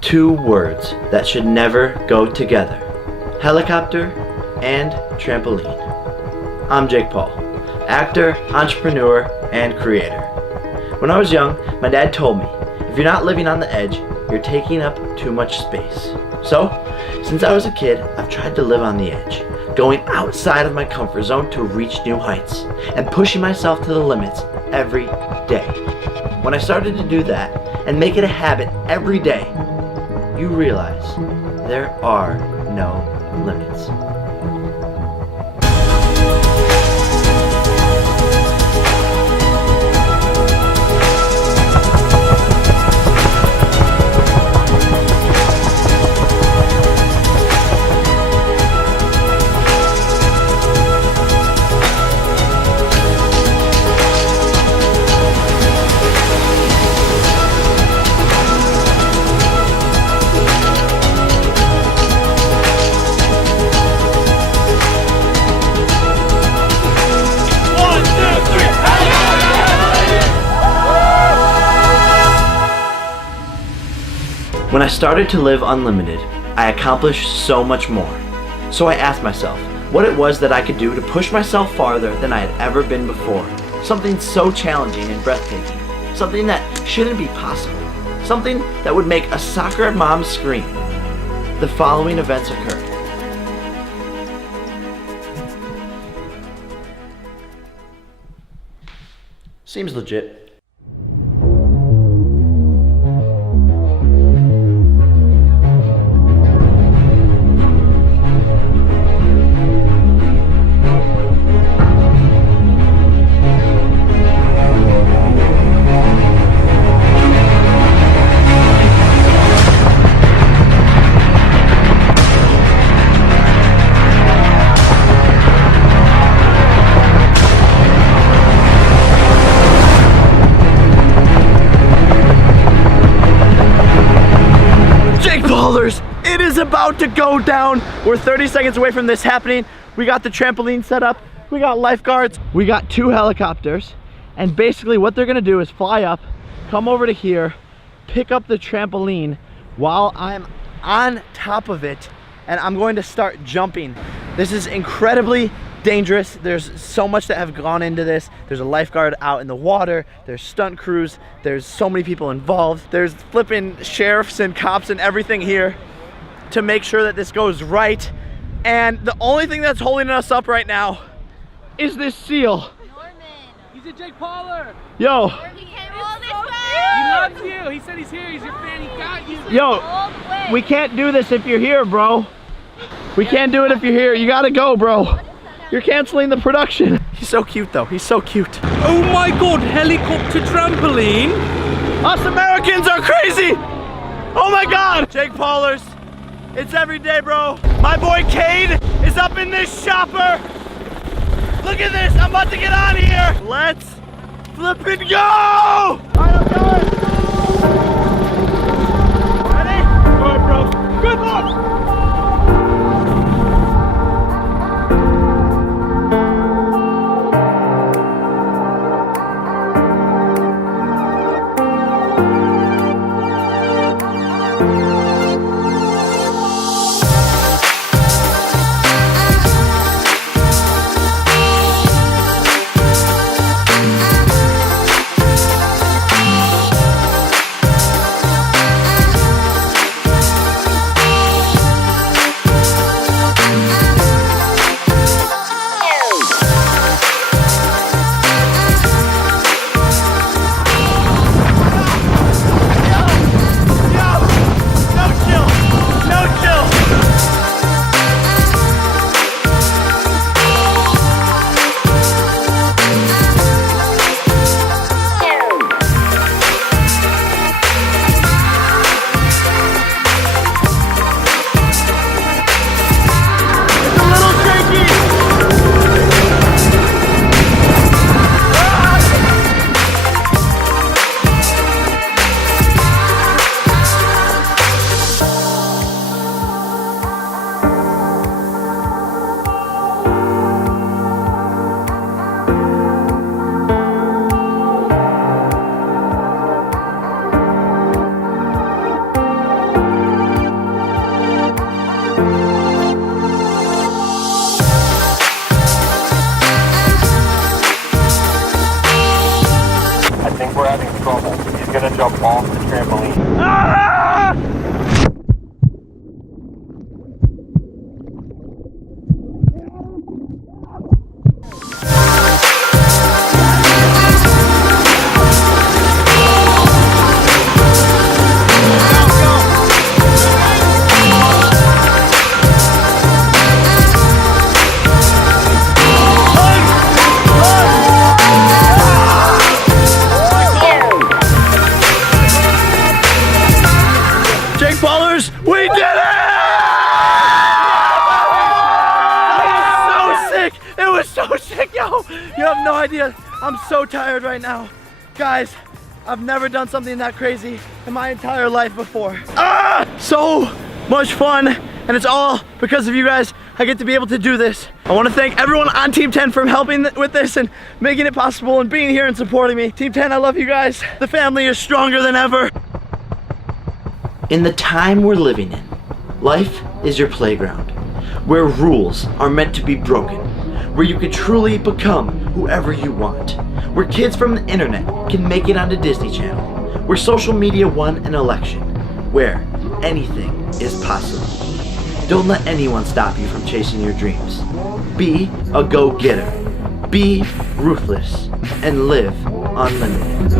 Two words that should never go together: helicopter and trampoline. I'm Jake Paul, actor, entrepreneur, and creator. When I was young, my dad told me, if you're not living on the edge, you're taking up too much space. So, since I was a kid, I've tried to live on the edge, going outside of my comfort zone to reach new heights, and pushing myself to the limits every day. When I started to do that, and make it a habit every day, you realize there are no limits. When I started to live unlimited, I accomplished so much more. So I asked myself what it was that I could do to push myself farther than I had ever been before. Something so challenging and breathtaking. Something that shouldn't be possible. Something that would make a soccer mom scream. The following events occurred. Seems legit. It is about to go down. We're 30 seconds away from this happening. We got the trampoline set up. We got lifeguards. We got 2 helicopters. And basically what they're gonna do is fly up, come over to here, pick up the trampoline while I'm on top of it, and I'm going to start jumping. This is incredibly dangerous. There's so much that have gone into this. There's a lifeguard out in the water. There's stunt crews. There's so many people involved. There's flipping sheriffs and cops and everything here to make sure that this goes right. And the only thing that's holding us up right now is this seal. Norman. He's a Jake Pauler. Yo. He came all this way. He loves you. He said he's here. He's your fan. He got you. Yo, we can't do this if you're here, bro. We can't do it if you're here. You gotta go, bro. You're canceling the production. He's so cute though. He's so cute. Oh my God, helicopter trampoline. Us Americans are crazy. Oh my God. Jake Paulers. It's every day, bro. My boy Cade is up in this chopper. Look at this. I'm about to get on here. Let's flip and go. All right, I'm going. Ready? All right, bro. Good luck. We did it! That was so sick. It was so sick, yo. You have no idea. I'm so tired right now. Guys, I've never done something that crazy in my entire life before. So much fun, and it's all because of you guys. I get to be able to do this. I want to thank everyone on Team 10 for helping with this and making it possible and being here and supporting me. Team 10, I love you guys. The family is stronger than ever. In the time we're living in, life is your playground, where rules are meant to be broken, where you can truly become whoever you want, where kids from the internet can make it onto Disney Channel, where social media won an election, where anything is possible. Don't let anyone stop you from chasing your dreams. Be a go-getter, be ruthless, and live unlimited.